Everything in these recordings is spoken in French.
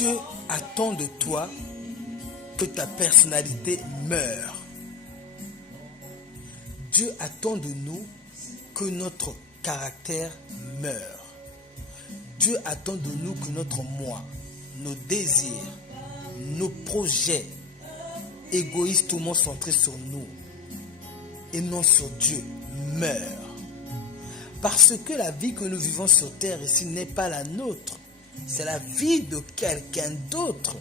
Dieu attend de toi que ta personnalité meure. Dieu attend de nous que notre caractère meure. Dieu attend de nous que notre moi, nos désirs, nos projets égoïstement centrés sur nous et non sur Dieu meurent. Parce que la vie que nous vivons sur terre ici n'est pas la nôtre. C'est la vie de quelqu'un d'autre.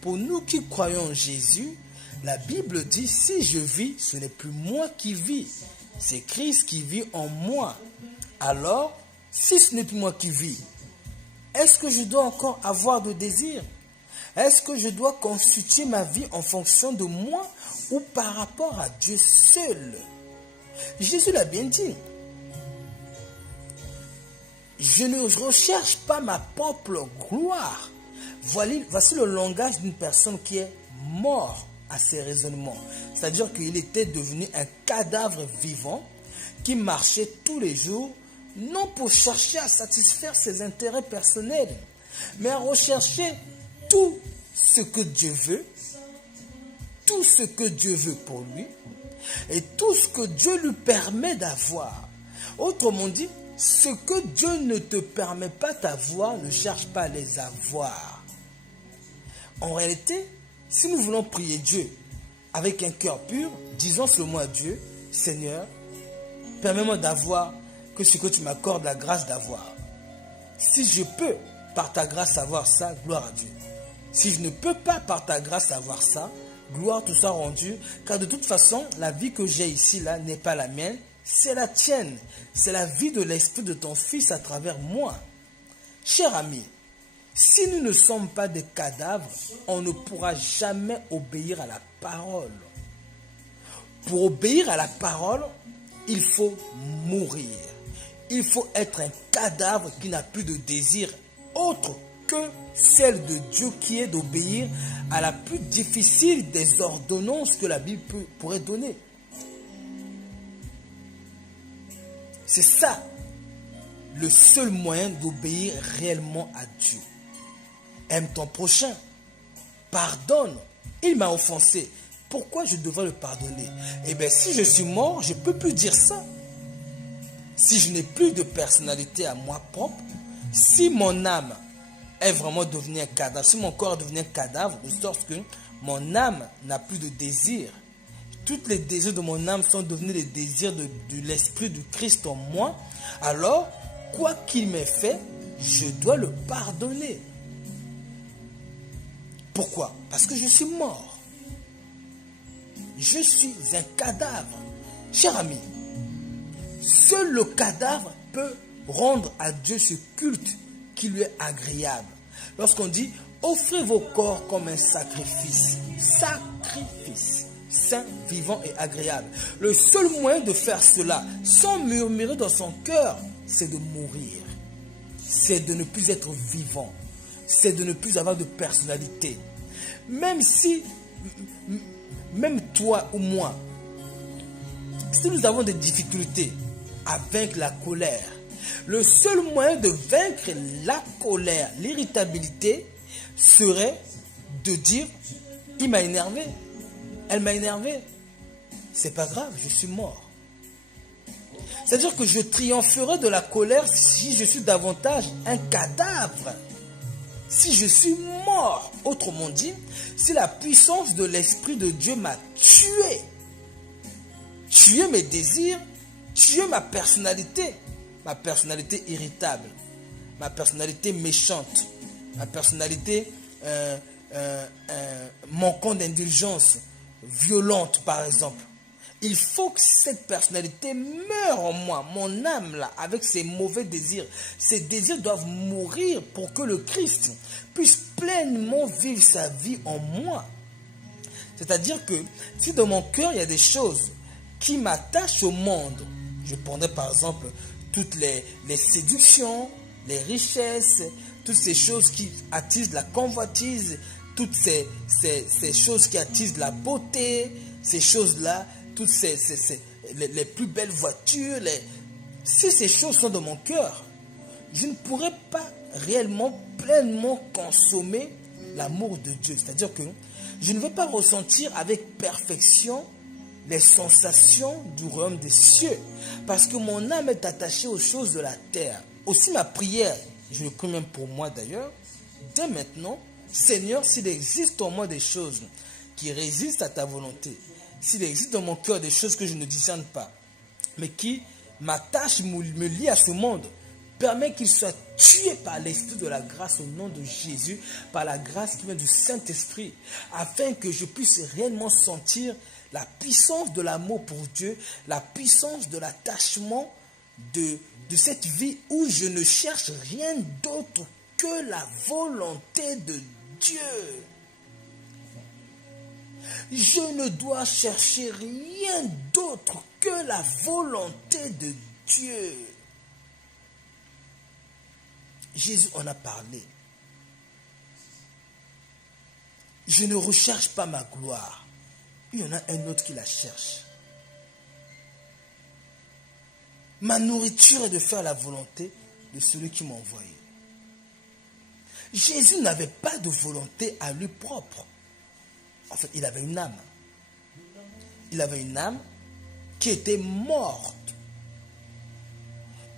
Pour nous qui croyons en Jésus, la Bible dit, si je vis, ce n'est plus moi qui vis. C'est Christ qui vit en moi. Alors, si ce n'est plus moi qui vis, est-ce que je dois encore avoir de désir? Est-ce que je dois constituer ma vie en fonction de moi ou par rapport à Dieu seul? Jésus l'a bien dit. Je ne recherche pas ma propre gloire. Voici le langage d'une personne qui est morte à ses raisonnements. C'est-à-dire qu'il était devenu un cadavre vivant qui marchait tous les jours, non pour chercher à satisfaire ses intérêts personnels, mais à rechercher tout ce que Dieu veut, tout ce que Dieu veut pour lui, et tout ce que Dieu lui permet d'avoir. Autrement dit, ce que Dieu ne te permet pas d'avoir, ne cherche pas à les avoir. En réalité, si nous voulons prier Dieu avec un cœur pur, disons ce mot à Dieu, Seigneur, permets-moi d'avoir que ce que tu m'accordes la grâce d'avoir. Si je peux par ta grâce avoir ça, gloire à Dieu. Si je ne peux pas par ta grâce avoir ça, gloire tout ça rendu, car de toute façon, la vie que j'ai ici là n'est pas la mienne, c'est la tienne. C'est la vie de l'esprit de ton Fils à travers moi. Cher ami, si nous ne sommes pas des cadavres, on ne pourra jamais obéir à la parole. Pour obéir à la parole, il faut mourir. Il faut être un cadavre qui n'a plus de désir autre que celle de Dieu, qui est d'obéir à la plus difficile des ordonnances que la Bible pourrait donner. C'est ça, le seul moyen d'obéir réellement à Dieu. Aime ton prochain. Pardonne. Il m'a offensé. Pourquoi je devrais le pardonner? Eh bien, si je suis mort, je ne peux plus dire ça. Si je n'ai plus de personnalité à moi propre, si mon âme est vraiment devenue un cadavre, si mon corps est devenu un cadavre, de sorte que mon âme n'a plus de désir, tous les désirs de mon âme sont devenus les désirs de l'Esprit du Christ en moi, alors, quoi qu'il m'ait fait, je dois le pardonner. Pourquoi? Parce que je suis mort. Je suis un cadavre. Cher ami, seul le cadavre peut rendre à Dieu ce culte qui lui est agréable. Lorsqu'on dit, offrez vos corps comme un sacrifice. Sacrifice. Saint, vivant et agréable. Le seul moyen de faire cela, sans murmurer dans son cœur, c'est de mourir. C'est de ne plus être vivant. C'est de ne plus avoir de personnalité. Même toi ou moi, si nous avons des difficultés à vaincre la colère, le seul moyen de vaincre la colère, l'irritabilité, serait de dire, il m'a énervé, elle m'a énervé. C'est pas grave, je suis mort. C'est-à-dire que je triompherai de la colère si je suis davantage un cadavre. Si je suis mort, autrement dit, si la puissance de l'Esprit de Dieu m'a tué mes désirs, tué ma personnalité irritable, ma personnalité méchante, ma personnalité manquant d'indulgence, violente par exemple. Il faut que cette personnalité meure en moi, mon âme là, avec ses mauvais désirs. Ces désirs doivent mourir pour que le Christ puisse pleinement vivre sa vie en moi. C'est-à-dire que si dans mon cœur il y a des choses qui m'attachent au monde, je prendrais par exemple toutes les séductions, les richesses, toutes ces choses qui attisent la convoitise, toutes ces choses qui attisent la beauté, ces choses-là, toutes les plus belles voitures, si ces choses sont dans mon cœur, je ne pourrais pas réellement, pleinement consommer l'amour de Dieu. C'est-à-dire que je ne vais pas ressentir avec perfection les sensations du royaume des cieux. Parce que mon âme est attachée aux choses de la terre. Aussi ma prière, je le prie même pour moi d'ailleurs, dès maintenant, Seigneur, s'il existe en moi des choses qui résistent à ta volonté, s'il existe dans mon cœur des choses que je ne discerne pas, mais qui m'attachent, me lient à ce monde, permets qu'il soit tué par l'Esprit de la grâce au nom de Jésus, par la grâce qui vient du Saint-Esprit, afin que je puisse réellement sentir la puissance de l'amour pour Dieu, la puissance de l'attachement de cette vie où je ne cherche rien d'autre que la volonté de Dieu. Je ne dois chercher rien d'autre que la volonté de Dieu. Jésus en a parlé. Je ne recherche pas ma gloire. Il y en a un autre qui la cherche. Ma nourriture est de faire la volonté de celui qui m'a envoyé. Jésus n'avait pas de volonté à lui propre. En fait, il avait une âme. Il avait une âme qui était morte.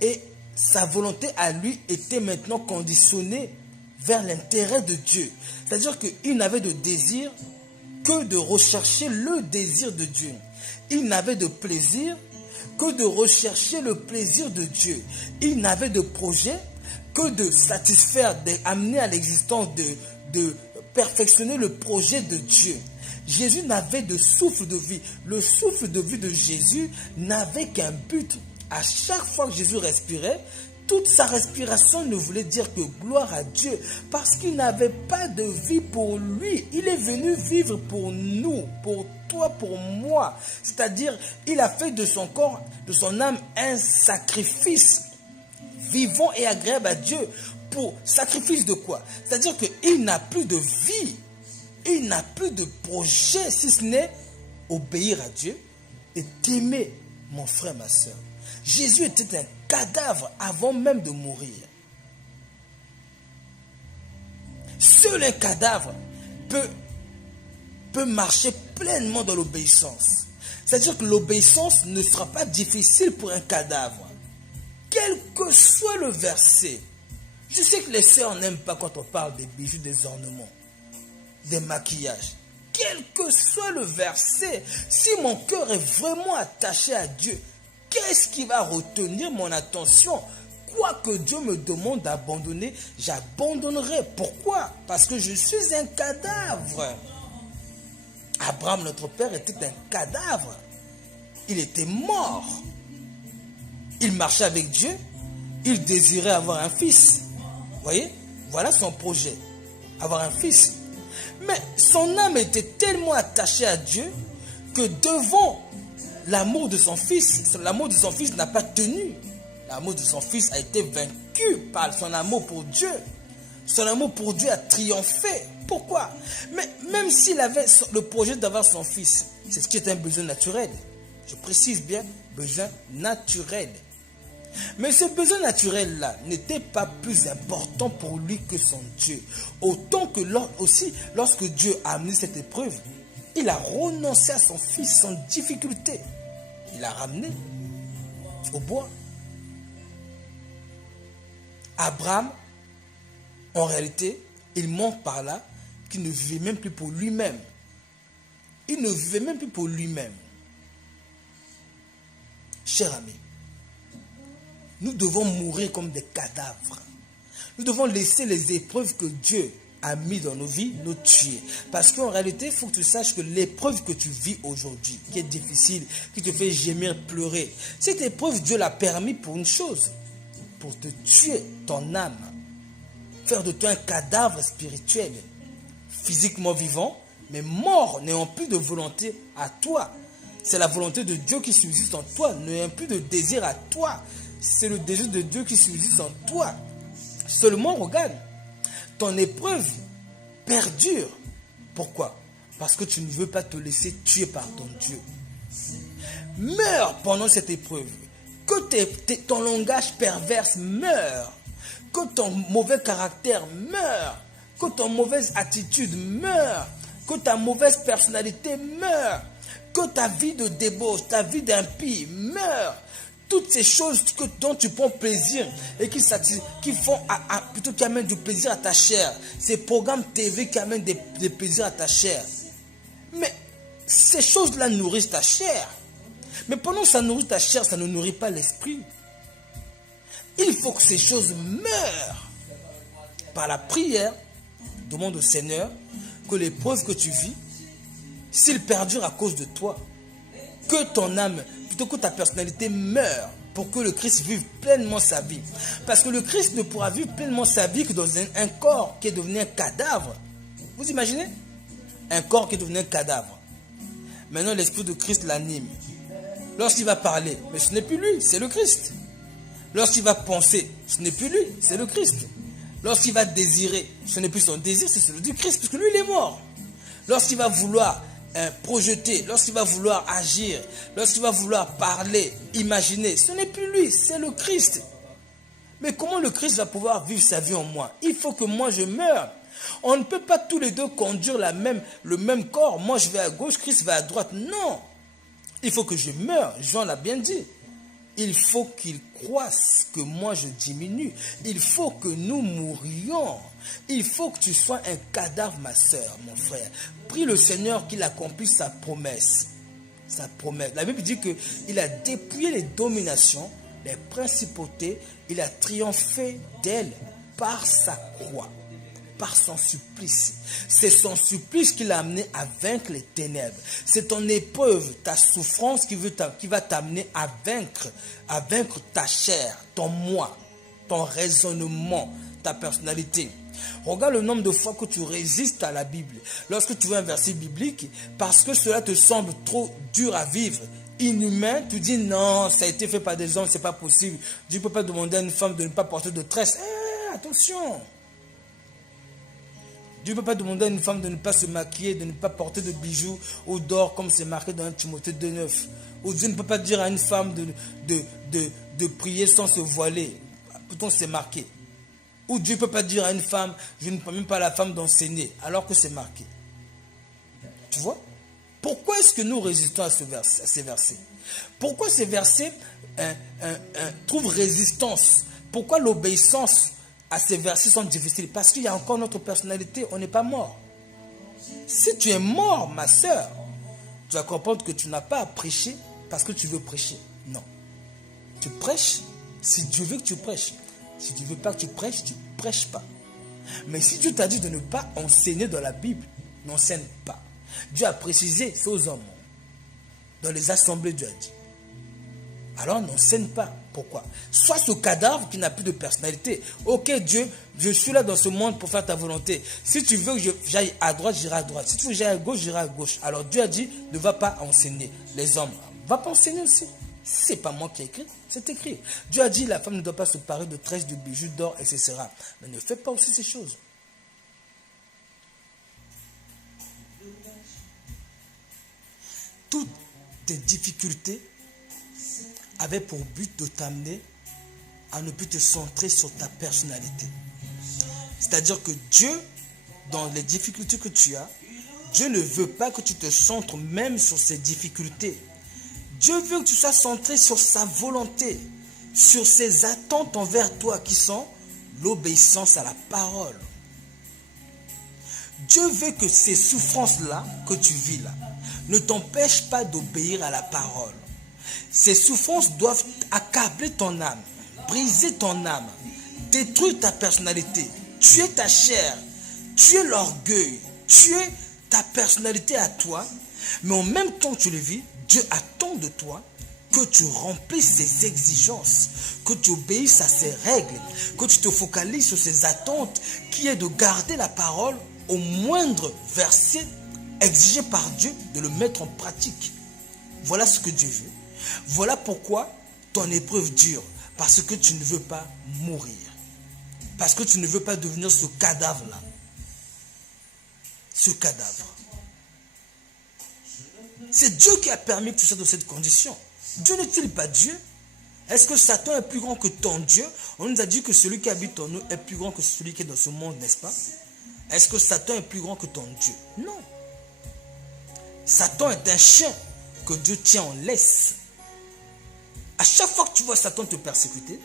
Et sa volonté à lui était maintenant conditionnée vers l'intérêt de Dieu. C'est-à-dire qu'il n'avait de désir que de rechercher le désir de Dieu. Il n'avait de plaisir que de rechercher le plaisir de Dieu. Il n'avait de projet que de satisfaire, d'amener à l'existence, de perfectionner le projet de Dieu. Jésus n'avait de souffle de vie. Le souffle de vie de Jésus n'avait qu'un but. À chaque fois que Jésus respirait, toute sa respiration ne voulait dire que gloire à Dieu, parce qu'il n'avait pas de vie pour lui. Il est venu vivre pour nous, pour toi, pour moi. C'est-à-dire, il a fait de son corps, de son âme, un sacrifice vivant et agréable à Dieu. Pour sacrifice de quoi? C'est-à-dire qu'il n'a plus de vie, il n'a plus de projet, si ce n'est obéir à Dieu et t'aimer, mon frère, ma soeur. Jésus était un cadavre avant même de mourir. Seul un cadavre peut marcher pleinement dans l'obéissance. C'est-à-dire que l'obéissance ne sera pas difficile pour un cadavre. Quel que soit le verset. Je sais que les sœurs n'aiment pas quand on parle des bijoux, des ornements, des maquillages. Quel que soit le verset, si mon cœur est vraiment attaché à Dieu, qu'est-ce qui va retenir mon attention? Quoi que Dieu me demande d'abandonner, j'abandonnerai. Pourquoi? Parce que je suis un cadavre. Abraham, notre père, était un cadavre. Il était mort. Il marchait avec Dieu. Il désirait avoir un fils. Vous voyez? Voilà son projet. Avoir un fils. Mais son âme était tellement attachée à Dieu que devant l'amour de son fils n'a pas tenu. L'amour de son fils a été vaincu par son amour pour Dieu. Son amour pour Dieu a triomphé. Pourquoi? Mais même s'il avait le projet d'avoir son fils, c'est ce qui est un besoin naturel. Je précise bien, besoin naturel. Mais ce besoin naturel-là n'était pas plus important pour lui que son Dieu. Autant que lorsque Dieu a amené cette épreuve, il a renoncé à son fils sans difficulté. Il l'a ramené au bois. Abraham, en réalité, il montre par là qu'il ne vivait même plus pour lui-même. Il ne vivait même plus pour lui-même. Cher ami, nous devons mourir comme des cadavres. Nous devons laisser les épreuves que Dieu a mis dans nos vies nous tuer. Parce qu'en réalité, il faut que tu saches que l'épreuve que tu vis aujourd'hui, qui est difficile, qui te fait gémir, pleurer, cette épreuve, Dieu l'a permis pour une chose, pour te tuer ton âme, faire de toi un cadavre spirituel, physiquement vivant, mais mort, n'ayant plus de volonté à toi. C'est la volonté de Dieu qui subsiste en toi, n'ayant plus de désir à toi. C'est le désir de Dieu qui subsiste en toi. Seulement, regarde, ton épreuve perdure. Pourquoi? Parce que tu ne veux pas te laisser tuer par ton Dieu. Meurs pendant cette épreuve. Que ton langage perverse meure. Que ton mauvais caractère meure. que ton mauvaise attitude meure, que ta mauvaise personnalité meure, que ta vie de débauche, ta vie d'impie meure. Toutes ces choses dont tu prends plaisir et qui amènent du plaisir à ta chair. Ces programmes TV qui amènent des plaisirs à ta chair. Mais ces choses-là nourrissent ta chair. Mais pendant que ça nourrit ta chair, ça ne nourrit pas l'esprit. Il faut que ces choses meurent. Par la prière, demande au Seigneur que l'épreuve que tu vis, s'il perdure à cause de toi, que ton âme, plutôt que ta personnalité meure pour que le Christ vive pleinement sa vie. Parce que le Christ ne pourra vivre pleinement sa vie que dans un corps qui est devenu un cadavre. Vous imaginez? Un corps qui est devenu un cadavre. Maintenant, l'Esprit de Christ l'anime. Lorsqu'il va parler, mais ce n'est plus lui, c'est le Christ. Lorsqu'il va penser, ce n'est plus lui, c'est le Christ. Lorsqu'il va désirer, ce n'est plus son désir, c'est celui du Christ, parce que lui, il est mort. Lorsqu'il va vouloir projeter, lorsqu'il va vouloir agir, lorsqu'il va vouloir parler, imaginer, ce n'est plus lui, c'est le Christ. Mais comment le Christ va pouvoir vivre sa vie en moi? Il faut que moi je meure. On ne peut pas tous les deux conduire le même corps. Moi je vais à gauche, Christ va à droite. Non. Il faut que je meure. Jean l'a bien dit. Il faut qu'il croisse, que moi je diminue. Il faut que nous mourions. Il faut que tu sois un cadavre, ma soeur, mon frère. Prie le Seigneur qu'il accomplisse sa promesse. Sa promesse. La Bible dit qu'il a dépouillé les dominations, les principautés. Il a triomphé d'elles par sa croix, par son supplice. C'est son supplice qui l'a amené à vaincre les ténèbres. C'est ton épreuve, ta souffrance qui va t'amener à vaincre ta chair, ton moi, ton raisonnement, ta personnalité. Regarde le nombre de fois que tu résistes à la Bible. Lorsque tu vois un verset biblique, parce que cela te semble trop dur à vivre, inhumain, tu dis non, ça a été fait par des hommes, c'est pas possible. Dieu ne peut pas demander à une femme de ne pas porter de tresse. Attention! Dieu ne peut pas demander à une femme de ne pas se maquiller, de ne pas porter de bijoux ou d'or comme c'est marqué dans 1 Timothée 2,9. Ou Dieu ne peut pas dire à une femme de prier sans se voiler. Pourtant c'est marqué. Ou Dieu ne peut pas dire à une femme, je ne permets pas à la femme d'enseigner, alors que c'est marqué. Tu vois? Pourquoi est-ce que nous résistons à ces versets? Pourquoi ces versets trouvent résistance? Pourquoi l'obéissance à ces versets sont difficiles? Parce qu'il y a encore notre personnalité, on n'est pas mort. Si tu es mort, ma soeur, tu vas comprendre que tu n'as pas à prêcher parce que tu veux prêcher. Non. Tu prêches si Dieu veut que tu prêches. Si Dieu ne veut pas que tu prêches pas. Mais si Dieu t'a dit de ne pas enseigner dans la Bible, n'enseigne pas. Dieu a précisé, c'est aux hommes. Dans les assemblées, Dieu a dit. Alors n'enseigne pas. Pourquoi? Sois ce cadavre qui n'a plus de personnalité. Ok Dieu, je suis là dans ce monde pour faire ta volonté. Si tu veux que j'aille à droite, j'irai à droite. Si tu veux que j'aille à gauche, j'irai à gauche. Alors Dieu a dit, ne va pas enseigner. Les hommes, va pas enseigner aussi. C'est pas moi qui ai écrit, c'est écrit. Dieu a dit, la femme ne doit pas se parer de tresses, de bijoux, d'or, etc. Mais ne fais pas aussi ces choses. Toutes tes difficultés avaient pour but de t'amener à ne plus te centrer sur ta personnalité. C'est-à-dire que Dieu, dans les difficultés que tu as, Dieu ne veut pas que tu te centres même sur ces difficultés. Dieu veut que tu sois centré sur sa volonté, sur ses attentes envers toi qui sont l'obéissance à la parole. Dieu veut que ces souffrances-là que tu vis là ne t'empêchent pas d'obéir à la parole. Ces souffrances doivent accabler ton âme, briser ton âme, détruire ta personnalité, tuer ta chair, tuer l'orgueil, tuer ta personnalité à toi, mais en même temps que tu le vis, Dieu attend de toi que tu remplisses ses exigences, que tu obéisses à ses règles, que tu te focalises sur ses attentes, qui est de garder la parole au moindre verset exigé par Dieu, de le mettre en pratique. Voilà ce que Dieu veut. Voilà pourquoi ton épreuve dure, parce que tu ne veux pas mourir, parce que tu ne veux pas devenir ce cadavre-là, ce cadavre. C'est Dieu qui a permis que tu sois dans cette condition. Dieu n'est-il pas Dieu? Est-ce que Satan est plus grand que ton Dieu? On nous a dit que celui qui habite en nous est plus grand que celui qui est dans ce monde, n'est-ce pas? Est-ce que Satan est plus grand que ton Dieu? Non. Satan est un chien que Dieu tient en laisse. À chaque fois que tu vois Satan te persécuter,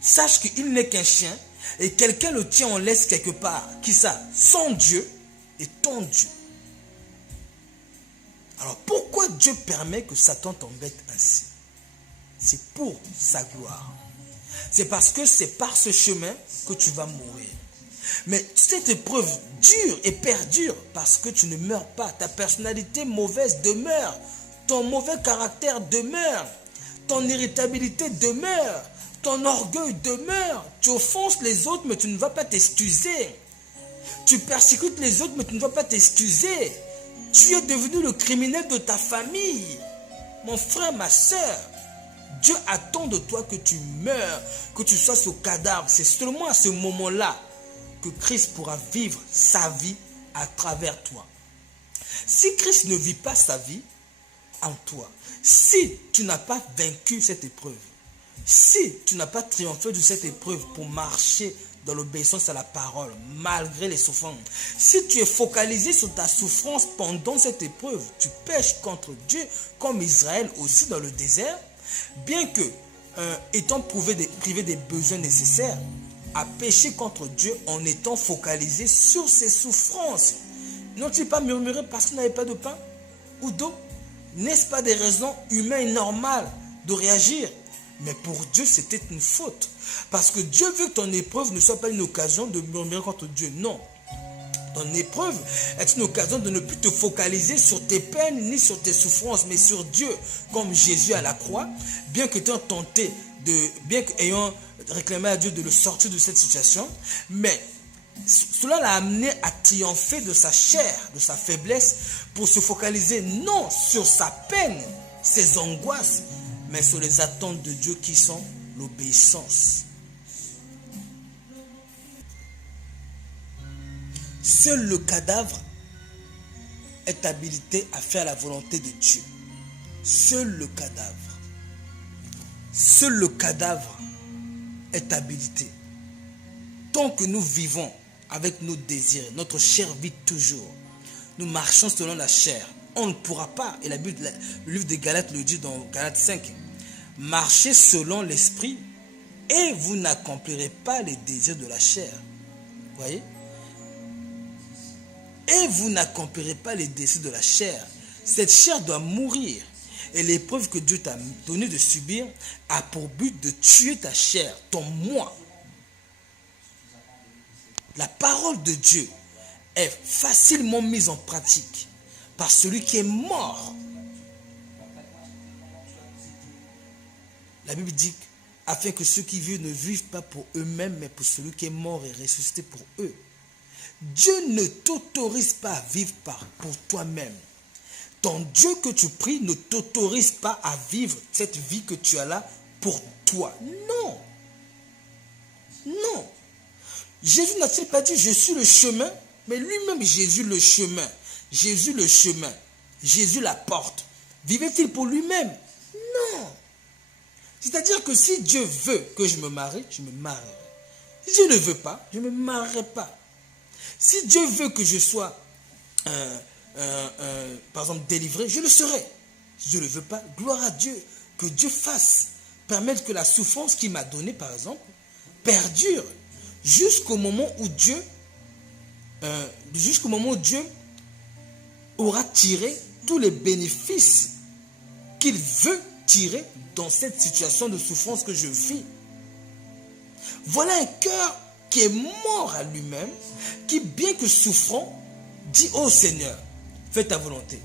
sache qu'il n'est qu'un chien et quelqu'un le tient en laisse quelque part. Qui ça? Son Dieu et ton Dieu. Alors pourquoi Dieu permet que Satan t'embête ainsi? C'est pour sa gloire. C'est parce que c'est par ce chemin que tu vas mourir. Mais cette épreuve dure et perdure parce que tu ne meurs pas. Ta personnalité mauvaise demeure. Ton mauvais caractère demeure. Ton irritabilité demeure. Ton orgueil demeure. Tu offenses les autres mais tu ne vas pas t'excuser. Tu persécutes les autres mais tu ne vas pas t'excuser. Tu es devenu le criminel de ta famille. Mon frère, ma soeur, Dieu attend de toi que tu meurs, que tu sois ce cadavre. C'est seulement à ce moment-là que Christ pourra vivre sa vie à travers toi. Si Christ ne vit pas sa vie en toi, si tu n'as pas vaincu cette épreuve, si tu n'as pas triomphé de cette épreuve pour marcher dans l'obéissance à la parole, malgré les souffrances, si tu es focalisé sur ta souffrance pendant cette épreuve, tu pèches contre Dieu, comme Israël aussi dans le désert, bien que, étant privé des besoins nécessaires, a péché contre Dieu en étant focalisé sur ses souffrances. N'ont-ils pas murmuré parce qu'ils n'avaient pas de pain ou d'eau? N'est-ce pas des raisons humaines et normales de réagir? Mais pour Dieu, c'était une faute. Parce que Dieu veut que ton épreuve ne soit pas une occasion de murmurer contre Dieu. Non. Ton épreuve est une occasion de ne plus te focaliser sur tes peines ni sur tes souffrances, mais sur Dieu, comme Jésus à la croix, bien qu'ayant tenté bien qu'ayant réclamé à Dieu de le sortir de cette situation, mais cela l'a amené à triompher de sa chair, de sa faiblesse, pour se focaliser non sur sa peine, ses angoisses, mais sur les attentes de Dieu qui sont l'obéissance. Seul le cadavre est habilité à faire la volonté de Dieu. Seul le cadavre. Seul le cadavre est habilité. Tant que nous vivons avec nos désirs, notre chair vit toujours. Nous marchons selon la chair. On ne pourra pas, et le livre de Galates le dit dans Galates 5, marchez selon l'esprit et vous n'accomplirez pas les désirs de la chair. Vous voyez? Et vous n'accomplirez pas les désirs de la chair. Cette chair doit mourir. Et l'épreuve que Dieu t'a donné de subir a pour but de tuer ta chair, ton moi. La parole de Dieu est facilement mise en pratique par celui qui est mort. La Bible dit, afin que ceux qui vivent ne vivent pas pour eux-mêmes, mais pour celui qui est mort et ressuscité pour eux. Dieu ne t'autorise pas à vivre pour toi-même. Ton Dieu que tu pries ne t'autorise pas à vivre cette vie que tu as là pour toi. Non. Non. Jésus n'a-t-il pas dit, je suis le chemin? Mais lui-même, Jésus le chemin. Jésus le chemin. Jésus la porte. Vivait-il pour lui-même? Non. C'est-à-dire que si Dieu veut que je me marie, je me marierai. Si Dieu ne veut pas, je ne me marierai pas. Si Dieu veut que je sois, par exemple, délivré, je le serai. Si Dieu ne le veut pas, gloire à Dieu. Que Dieu fasse, permettre que la souffrance qu'il m'a donnée, par exemple, perdure jusqu'au moment où Dieu aura tiré tous les bénéfices qu'il veut tirer dans cette situation de souffrance que je vis. Voilà un cœur qui est mort à lui-même, qui, bien que souffrant, dit au Seigneur, fais ta volonté.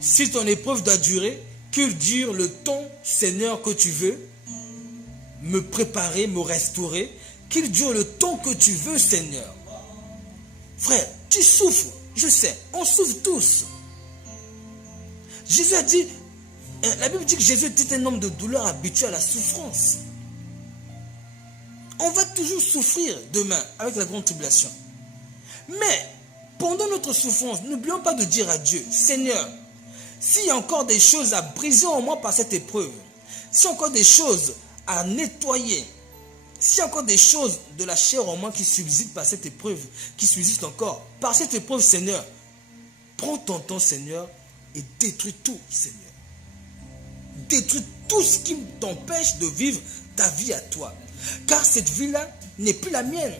Si ton épreuve doit durer, qu'il dure le temps, Seigneur, que tu veux, me préparer, me restaurer, qu'il dure le temps que tu veux, Seigneur. Frère, tu souffres, je sais, on souffre tous. Jésus a dit, la Bible dit que Jésus était un homme de douleur habitué à la souffrance. On va toujours souffrir demain avec la grande tribulation. Mais, pendant notre souffrance, n'oublions pas de dire à Dieu, Seigneur, s'il y a encore des choses à briser en moi par cette épreuve, s'il y a encore des choses à nettoyer, S'il y a encore des choses de la chair en moi qui subsistent par cette épreuve, qui subsistent encore, par cette épreuve, Seigneur, prends ton temps, Seigneur, et détruis tout, Seigneur. Détruis tout ce qui t'empêche de vivre ta vie à toi. Car cette vie-là n'est plus la mienne.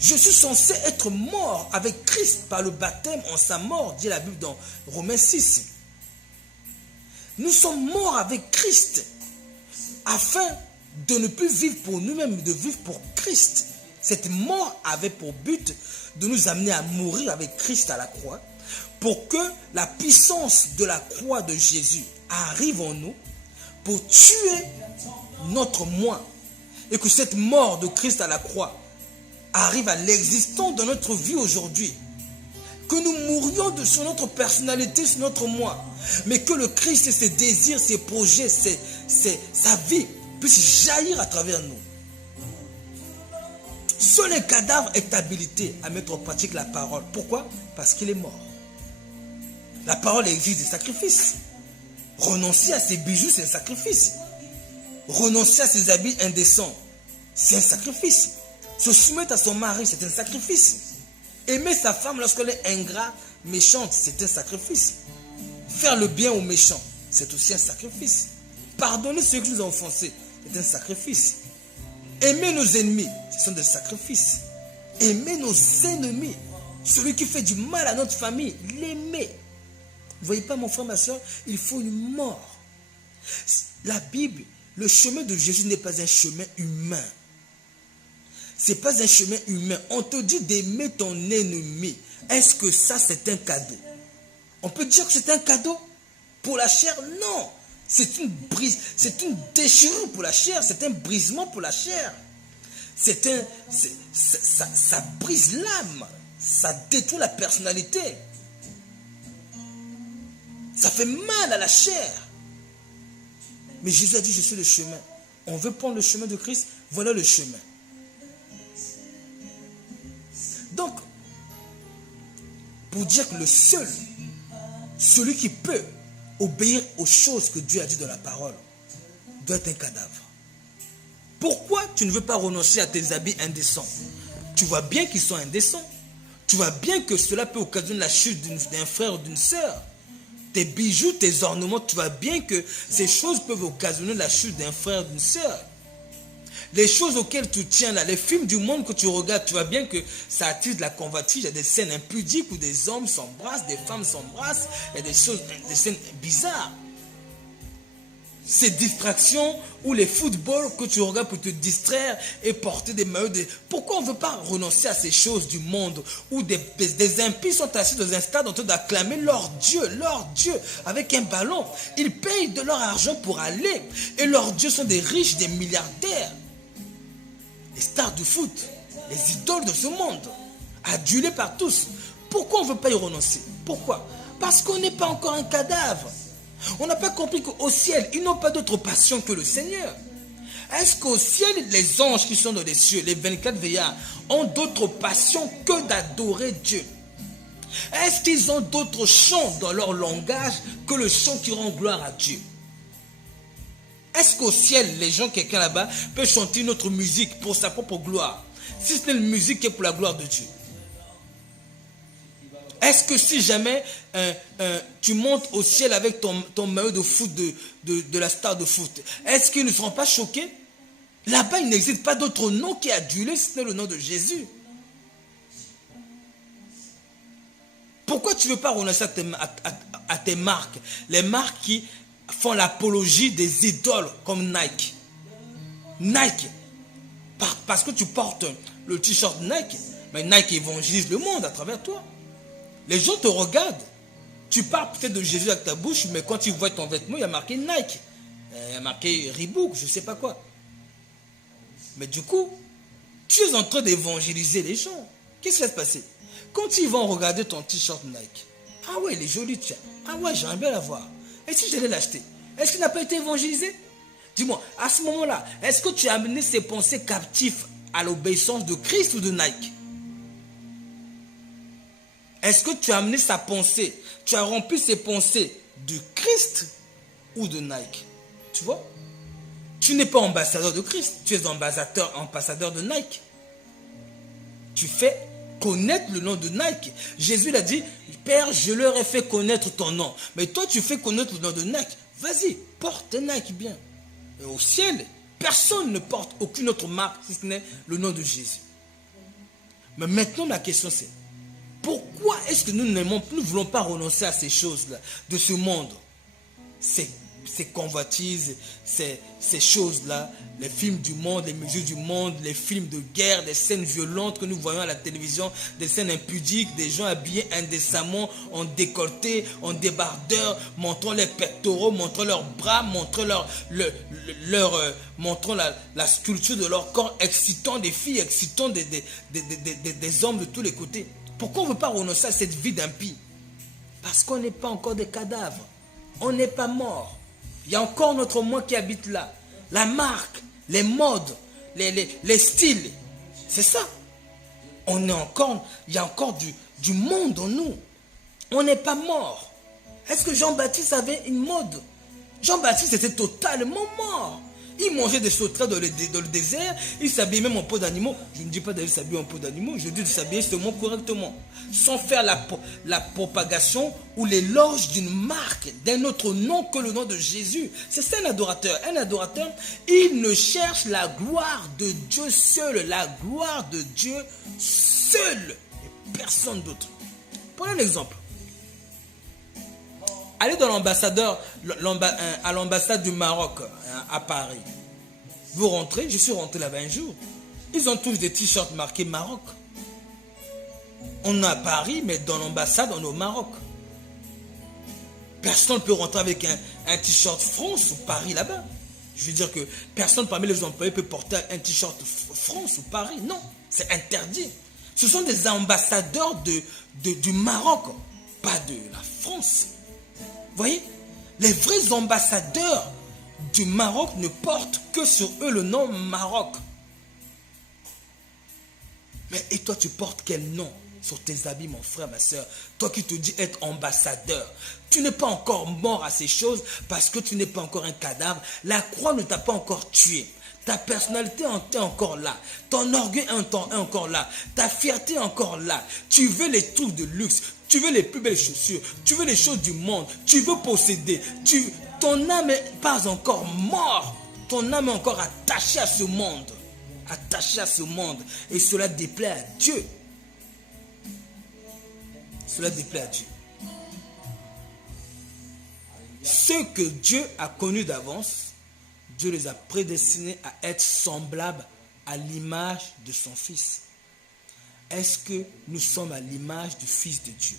Je suis censé être mort avec Christ par le baptême en sa mort, dit la Bible dans Romains 6. Nous sommes morts avec Christ afin de ne plus vivre pour nous-mêmes, mais de vivre pour Christ. Cette mort avait pour but de nous amener à mourir avec Christ à la croix pour que la puissance de la croix de Jésus arrive en nous pour tuer notre moi et que cette mort de Christ à la croix arrive à l'existence de notre vie aujourd'hui. Que nous mourions sur notre personnalité, sur notre moi, mais que le Christ et ses désirs, ses projets, sa vie puissent jaillir à travers nous. Seul un cadavre est habilité à mettre en pratique la parole. Pourquoi? Parce qu'il est mort. La parole exige des sacrifices. Renoncer à ses bijoux, c'est un sacrifice. Renoncer à ses habits indécents, c'est un sacrifice. Se soumettre à son mari, c'est un sacrifice. Aimer sa femme lorsqu'elle est ingrate, méchante, c'est un sacrifice. Faire le bien aux méchants, c'est aussi un sacrifice. Pardonner ceux qui nous ont offensés, c'est un sacrifice. Aimer nos ennemis, ce sont des sacrifices. Aimer nos ennemis, celui qui fait du mal à notre famille, l'aimer. Vous ne voyez pas, mon frère, ma soeur, il faut une mort. La Bible, le chemin de Jésus n'est pas un chemin humain. Ce n'est pas un chemin humain. On te dit d'aimer ton ennemi. Est-ce que ça, c'est un cadeau? On peut dire que c'est un cadeau pour la chair? Non. C'est une brise, c'est une déchirure pour la chair, c'est un brisement pour la chair. Ça brise l'âme, ça détruit la personnalité. Ça fait mal à la chair. Mais Jésus a dit, je suis le chemin. On veut prendre le chemin de Christ, voilà le chemin. Donc, pour dire que le seul, celui qui peut obéir aux choses que Dieu a dit dans la parole, doit être un cadavre. Pourquoi tu ne veux pas renoncer à tes habits indécents? Tu vois bien qu'ils sont indécents. Tu vois bien que cela peut occasionner la chute d'un frère ou d'une sœur. Tes bijoux, tes ornements, tu vois bien que ces choses peuvent occasionner la chute d'un frère ou d'une sœur. Les choses auxquelles tu tiens là, les films du monde que tu regardes, tu vois bien que ça attire de la convoitise. Il y a des scènes impudiques où des hommes s'embrassent, des femmes s'embrassent. Il y a des scènes bizarres. Ces distractions ou les footballs que tu regardes pour te distraire et porter des maillots. Pourquoi on ne veut pas renoncer à ces choses du monde où des impies sont assis dans un stade en train d'acclamer leur Dieu, avec un ballon. Ils payent de leur argent pour aller. Et leurs dieux sont des riches, des milliardaires. Les stars du foot, les idoles de ce monde, adulés par tous. Pourquoi on ne veut pas y renoncer? Pourquoi? Parce qu'on n'est pas encore un cadavre. On n'a pas compris qu'au ciel, ils n'ont pas d'autre passion que le Seigneur. Est-ce qu'au ciel, les anges qui sont dans les cieux, les 24 veillards, ont d'autre passion que d'adorer Dieu? Est-ce qu'ils ont d'autres chants dans leur langage que le chant qui rend gloire à Dieu? Est-ce qu'au ciel, les gens, quelqu'un là-bas, peut chanter une autre musique pour sa propre gloire, si ce n'est une musique qui est pour la gloire de Dieu? Est-ce que si jamais tu montes au ciel avec ton maillot de foot de la star de foot, est-ce qu'ils ne seront pas choqués? Là-bas, il n'existe pas d'autre nom qui est adulé, si ce n'est le nom de Jésus. Pourquoi tu ne veux pas renoncer à tes marques? Les marques qui font l'apologie des idoles comme Nike. Nike, parce que tu portes le t-shirt Nike, mais Nike évangélise le monde à travers toi. Les gens te regardent. Tu parles peut-être de Jésus avec ta bouche, mais quand ils voient ton vêtement, il y a marqué Nike. Il y a marqué Reebok, je ne sais pas quoi. Mais du coup, tu es en train d'évangéliser les gens. Qu'est-ce qui va se passer? Quand ils vont regarder ton t-shirt Nike, ah ouais, il est joli, tiens. Ah ouais, j'aimerais bien l'avoir. Et si j'allais l'acheter? Est-ce qu'il n'a pas été évangélisé? Dis-moi, à ce moment-là, est-ce que tu as amené ses pensées captives à l'obéissance de Christ ou de Nike? Est-ce que tu as amené sa pensée, tu as rempli ses pensées du Christ ou de Nike? Tu vois? Tu n'es pas ambassadeur de Christ, tu es ambassadeur de Nike. Tu fais connaître le nom de Nike. Jésus l'a dit, Père, je leur ai fait connaître ton nom. Mais toi, tu fais connaître le nom de Nike. Vas-y, porte Nike bien. Et au ciel, personne ne porte aucune autre marque si ce n'est le nom de Jésus. Mais maintenant, la question c'est, pourquoi est-ce que nous ne voulons pas renoncer à ces choses-là, de ce monde? Ces convoitises, ces choses-là, les films du monde, les musiques du monde, les films de guerre, des scènes violentes que nous voyons à la télévision, des scènes impudiques, des gens habillés indécemment, en décolleté, en débardeur, montrant les pectoraux, montrant leurs bras, montrant la sculpture de leur corps, excitant des filles, excitant des hommes de tous les côtés. Pourquoi on ne veut pas renoncer à cette vie d'impie? Parce qu'on n'est pas encore des cadavres. On n'est pas mort. Il y a encore notre moi qui habite là. La marque, les modes, les styles. C'est ça. Il y a encore du monde en nous. On n'est pas mort. Est-ce que Jean-Baptiste avait une mode? Jean-Baptiste était totalement mort. Il mangeait des sauterelles dans le désert. Il s'habillait même en peau d'animaux. Je ne dis pas d'aller s'habiller en peau d'animaux. Je dis de s'habiller seulement correctement. Sans faire la propagation ou l'éloge d'une marque, d'un autre nom que le nom de Jésus. C'est ça un adorateur. Un adorateur, il ne cherche la gloire de Dieu seul. La gloire de Dieu seul. Et personne d'autre. Prenons un exemple. Allez dans à l'ambassade du Maroc à Paris. Vous rentrez, je suis rentré là-bas un jour. Ils ont tous des t-shirts marqués Maroc. On est à Paris, mais dans l'ambassade, on est au Maroc. Personne ne peut rentrer avec un t-shirt France ou Paris là-bas. Je veux dire que personne parmi les employés peut porter un t-shirt France ou Paris. Non, c'est interdit. Ce sont des ambassadeurs du Maroc, pas de la France. Vous voyez, les vrais ambassadeurs du Maroc ne portent que sur eux le nom Maroc. Mais et toi, tu portes quel nom sur tes habits, mon frère, ma soeur? Toi qui te dis être ambassadeur, tu n'es pas encore mort à ces choses parce que tu n'es pas encore un cadavre. La croix ne t'a pas encore tué. Ta personnalité est encore là. Ton orgueil est encore là. Ta fierté est encore là. Tu veux les trucs de luxe. Tu veux les plus belles chaussures. Tu veux les choses du monde. Tu veux posséder. Ton âme n'est pas encore morte. Ton âme est encore attachée à ce monde. Attachée à ce monde. Et cela déplaît à Dieu. Cela déplaît à Dieu. Ceux que Dieu a connus d'avance, Dieu les a prédestinés à être semblables à l'image de son Fils. Est-ce que nous sommes à l'image du Fils de Dieu?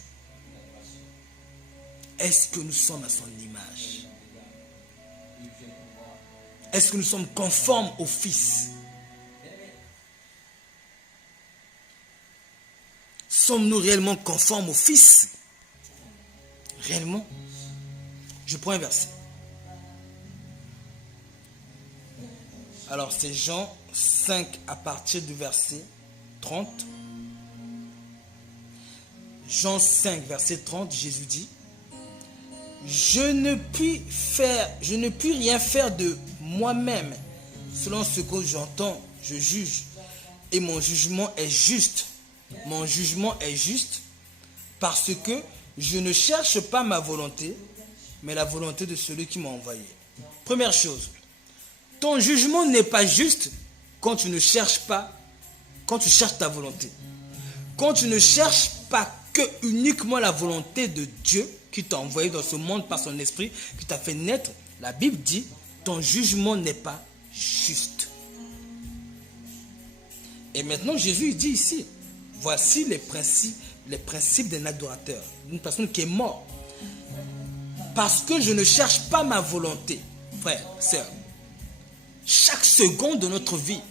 Est-ce que nous sommes à son image? Est-ce que nous sommes conformes au Fils? Sommes-nous réellement conformes au Fils? Réellement? Je prends un verset. Alors c'est Jean 5 à partir du verset 30. Jean 5 verset 30, Jésus dit: je ne puis rien faire de moi-même. Selon ce que j'entends, je juge. Et mon jugement est juste. Mon jugement est juste parce que je ne cherche pas ma volonté, mais la volonté de celui qui m'a envoyé. Première chose, ton jugement n'est pas juste quand tu ne cherches pas, quand tu cherches ta volonté. Quand tu ne cherches pas que uniquement la volonté de Dieu qui t'a envoyé dans ce monde par son esprit, qui t'a fait naître, la Bible dit, ton jugement n'est pas juste. Et maintenant Jésus dit ici, voici les principes d'un adorateur, d'une personne qui est morte. Parce que je ne cherche pas ma volonté, frère, sœur. Chaque seconde de notre vie,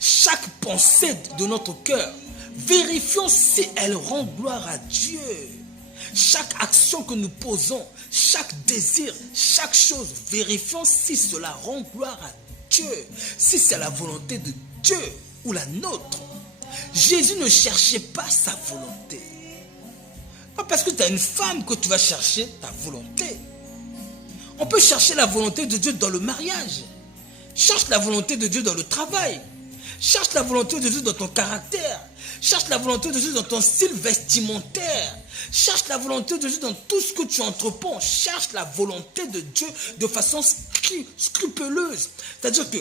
chaque pensée de notre cœur, vérifions si elle rend gloire à Dieu. Chaque action que nous posons, chaque désir, chaque chose, vérifions si cela rend gloire à Dieu. Si c'est la volonté de Dieu ou la nôtre. Jésus ne cherchait pas sa volonté. Pas parce que tu as une femme que tu vas chercher ta volonté. On peut chercher la volonté de Dieu dans le mariage. Cherche la volonté de Dieu dans le travail. Cherche la volonté de Dieu dans ton caractère. Cherche la volonté de Dieu dans ton style vestimentaire. Cherche la volonté de Dieu dans tout ce que tu entreprends. Cherche la volonté de Dieu de façon scrupuleuse. C'est-à-dire que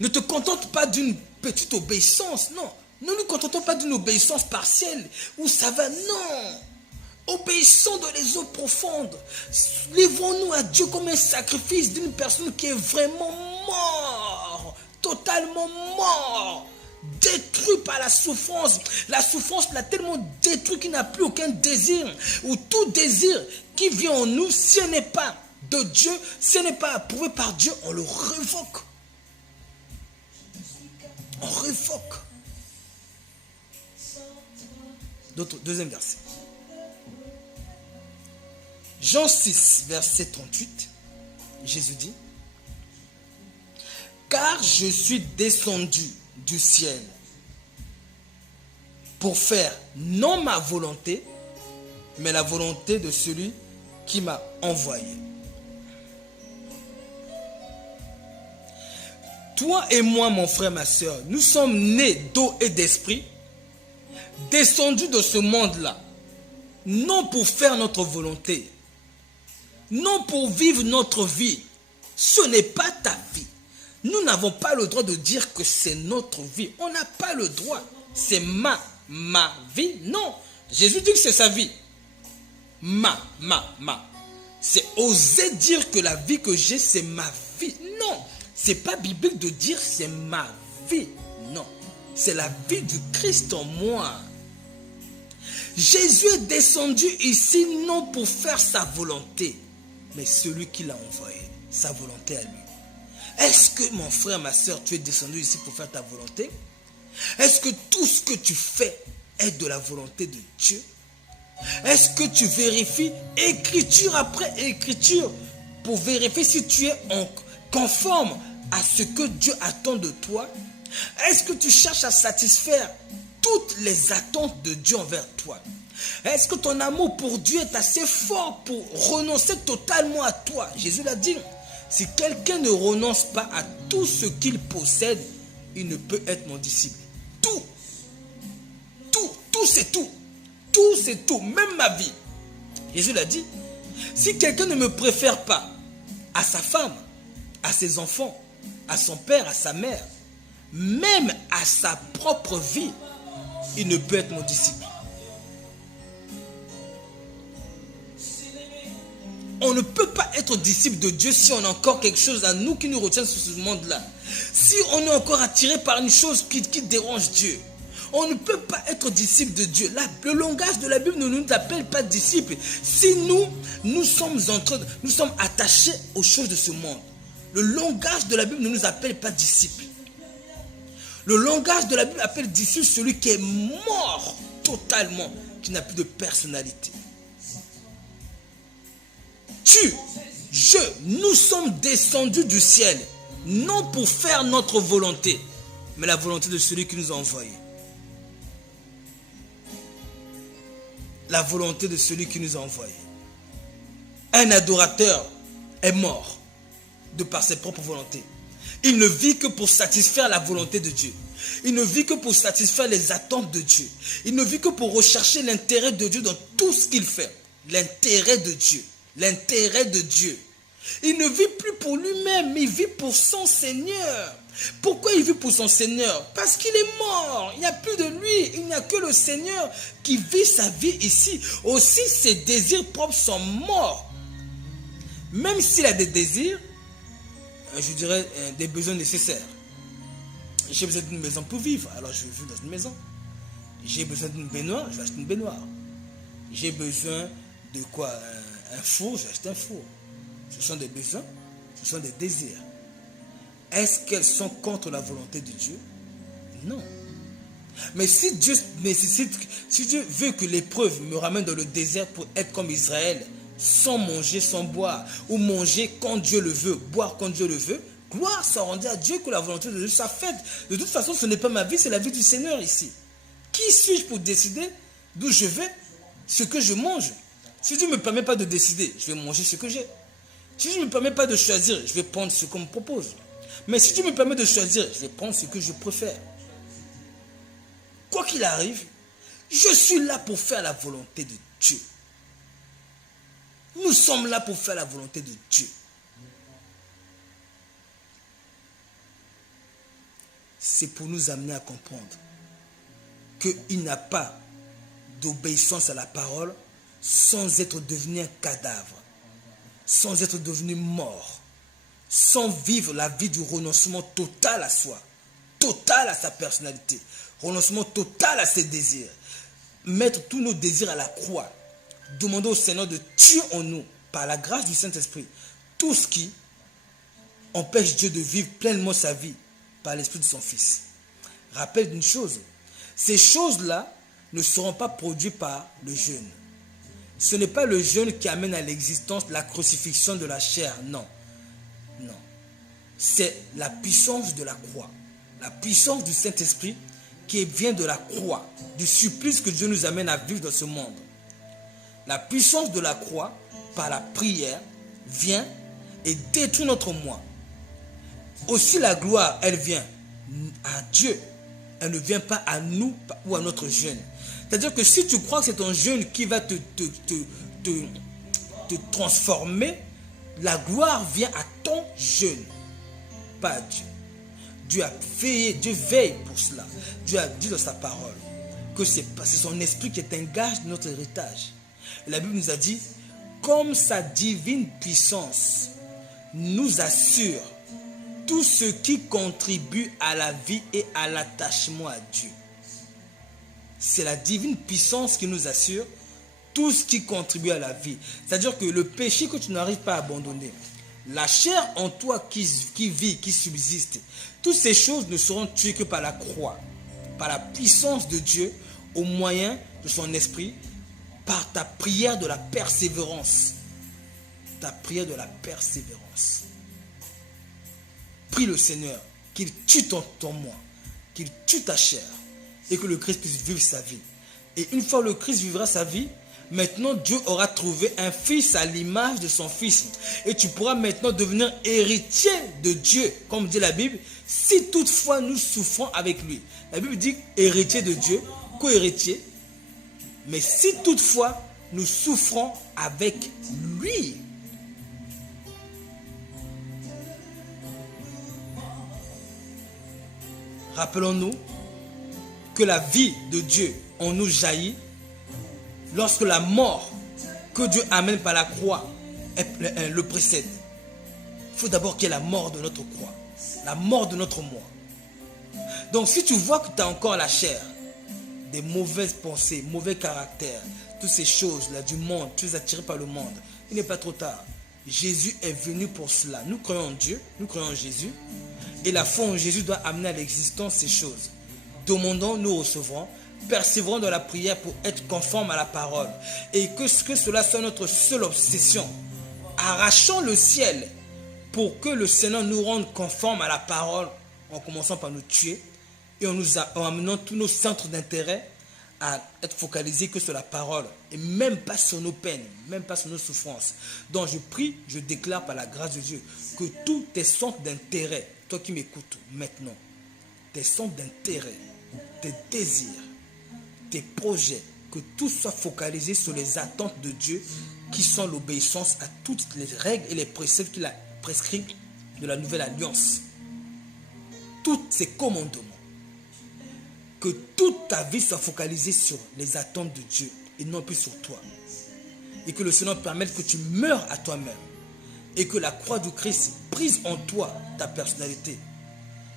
ne te contente pas d'une petite obéissance, non. Ne nous contentons pas d'une obéissance partielle où ça va, non. Obéissons dans les eaux profondes. Livrons-nous à Dieu comme un sacrifice d'une personne qui est vraiment morte, totalement morte, détruit par la souffrance. La souffrance l'a tellement détruit qu'il n'a plus aucun désir. Ou tout désir qui vient en nous, si ce n'est pas de Dieu, si ce n'est pas approuvé par Dieu, on le révoque. On révoque. Deuxième verset. Jean 6, verset 38, Jésus dit, « Car je suis descendu du ciel pour faire non ma volonté, mais la volonté de celui qui m'a envoyé. » Toi et moi, mon frère, ma soeur, nous sommes nés d'eau et d'esprit, descendus de ce monde-là, non pour faire notre volonté, non pour vivre notre vie. Ce n'est pas ta vie. Nous n'avons pas le droit de dire que c'est notre vie. On n'a pas le droit. C'est ma vie. Non. Jésus dit que c'est sa vie. Ma. C'est oser dire que la vie que j'ai, c'est ma vie. Non. C'est pas biblique de dire c'est ma vie. Non. C'est la vie du Christ en moi. Jésus est descendu ici non pour faire sa volonté, mais celui qui l'a envoyé, sa volonté à lui. Est-ce que mon frère, ma soeur, tu es descendu ici pour faire ta volonté? Est-ce que tout ce que tu fais est de la volonté de Dieu? Est-ce que tu vérifies écriture après écriture pour vérifier si tu es conforme à ce que Dieu attend de toi? Est-ce que tu cherches à satisfaire toutes les attentes de Dieu envers toi? Est-ce que ton amour pour Dieu est assez fort pour renoncer totalement à toi? Jésus l'a dit, si quelqu'un ne renonce pas à tout ce qu'il possède, il ne peut être mon disciple. Tout c'est tout. Tout c'est tout, même ma vie. Jésus l'a dit, si quelqu'un ne me préfère pas à sa femme, à ses enfants, à son père, à sa mère, même à sa propre vie, il ne peut être mon disciple. On ne peut pas être disciple de Dieu si on a encore quelque chose à nous qui nous retient sur ce monde-là. Si on est encore attiré par une chose qui dérange Dieu. On ne peut pas être disciple de Dieu. Là, le langage de la Bible ne nous appelle pas disciples. Si nous sommes attachés aux choses de ce monde. Le langage de la Bible ne nous appelle pas disciples. Le langage de la Bible appelle disciple celui qui est mort totalement, qui n'a plus de personnalité. Nous sommes descendus du ciel, non pour faire notre volonté, mais la volonté de celui qui nous a envoyés. La volonté de celui qui nous a envoyés. Un adorateur est mort de par ses propres volontés. Il ne vit que pour satisfaire la volonté de Dieu. Il ne vit que pour satisfaire les attentes de Dieu. Il ne vit que pour rechercher l'intérêt de Dieu dans tout ce qu'il fait. L'intérêt de Dieu. L'intérêt de Dieu. Il ne vit plus pour lui-même, il vit pour son Seigneur. Pourquoi il vit pour son Seigneur? Parce qu'il est mort. Il n'y a plus de lui. Il n'y a que le Seigneur qui vit sa vie ici. Aussi, ses désirs propres sont morts. Même s'il a des désirs, je dirais des besoins nécessaires. J'ai besoin d'une maison pour vivre, alors je vais vivre dans une maison. J'ai besoin d'une baignoire, je vais acheter une baignoire. J'ai besoin de quoi? Un four, je vais acheter un four. Ce sont des besoins, ce sont des désirs. Est-ce qu'elles sont contre la volonté de Dieu? Non. Mais si Dieu veut que l'épreuve me ramène dans le désert pour être comme Israël, sans manger, sans boire, ou manger quand Dieu le veut, boire quand Dieu le veut, gloire soit rendue à Dieu, que la volonté de Dieu soit faite. De toute façon, ce n'est pas ma vie, c'est la vie du Seigneur ici. Qui suis-je pour décider d'où je vais, ce que je mange? Si Dieu ne me permet pas de décider, je vais manger ce que j'ai. Si Dieu ne me permet pas de choisir, je vais prendre ce qu'on me propose. Mais si tu me permets de choisir, je vais prendre ce que je préfère. Quoi qu'il arrive, je suis là pour faire la volonté de Dieu. Nous sommes là pour faire la volonté de Dieu. C'est pour nous amener à comprendre qu'il n'y a pas d'obéissance à la parole sans être devenu un cadavre, sans être devenu mort, sans vivre la vie du renoncement total à soi, total à sa personnalité, renoncement total à ses désirs, mettre tous nos désirs à la croix, demander au Seigneur de tuer en nous, par la grâce du Saint-Esprit, tout ce qui empêche Dieu de vivre pleinement sa vie par l'Esprit de son Fils. Rappelle d'une chose, ces choses-là ne seront pas produites par le jeûne. Ce n'est pas le jeûne qui amène à l'existence la crucifixion de la chair, non. Non. C'est la puissance de la croix, la puissance du Saint-Esprit qui vient de la croix, du supplice que Dieu nous amène à vivre dans ce monde. La puissance de la croix, par la prière, vient et détruit notre moi. Aussi la gloire, elle vient à Dieu. Elle ne vient pas à nous ou à notre jeûne. C'est-à-dire que si tu crois que c'est ton jeûne qui va te transformer, la gloire vient à ton jeûne, pas à Dieu. Dieu veille pour cela. Dieu a dit dans sa parole que c'est son esprit qui est un gage de notre héritage. Et la Bible nous a dit, comme sa divine puissance nous assure tout ce qui contribue à la vie et à l'attachement à Dieu. C'est la divine puissance qui nous assure tout ce qui contribue à la vie. C'est-à-dire que le péché que tu n'arrives pas à abandonner, la chair en toi qui vit, qui subsiste, toutes ces choses ne seront tuées que par la croix, par la puissance de Dieu, au moyen de son esprit, par ta prière de la persévérance. Ta prière de la persévérance. Prie le Seigneur qu'il tue ton moi, qu'il tue ta chair et que le Christ puisse vivre sa vie. Et une fois le Christ vivra sa vie, maintenant Dieu aura trouvé un fils à l'image de son fils. Et tu pourras maintenant devenir héritier de Dieu, comme dit la Bible, si toutefois nous souffrons avec lui. La Bible dit héritier de Dieu, co-héritier. Mais si toutefois nous souffrons avec lui. Rappelons-nous que la vie de Dieu en nous jaillit lorsque la mort que Dieu amène par la croix le précède. Il faut d'abord qu'il y ait la mort de notre croix, la mort de notre moi. Donc si tu vois que tu as encore la chair, des mauvaises pensées, mauvais caractères, toutes ces choses-là du monde, tu es attiré par le monde, il n'est pas trop tard. Jésus est venu pour cela. Nous croyons en Dieu, nous croyons en Jésus. Et la foi en Jésus doit amener à l'existence ces choses. Demandons, nous recevrons. Persévérons dans la prière pour être conforme à la parole. Et que cela soit notre seule obsession. Arrachons le ciel pour que le Seigneur nous rende conforme à la parole, en commençant par nous tuer et en amenant tous nos centres d'intérêt à être focalisés que sur la parole et même pas sur nos peines, même pas sur nos souffrances. Donc je prie, je déclare par la grâce de Dieu que tous tes centres d'intérêt, toi qui m'écoutes maintenant, tes centres d'intérêt, tes désirs, tes projets, que tout soit focalisé sur les attentes de Dieu qui sont l'obéissance à toutes les règles et les préceptes qu'il a prescrits de la nouvelle alliance. Tous ces commandements. Que toute ta vie soit focalisée sur les attentes de Dieu et non plus sur toi. Et que le Seigneur permette que tu meurs à toi-même. Et que la croix du Christ brise en toi ta personnalité.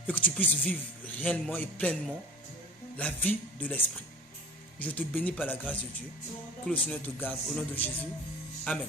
Et que tu puisses vivre réellement et pleinement la vie de l'Esprit. Je te bénis par la grâce de Dieu. Que le Seigneur te garde au nom de Jésus. Amen.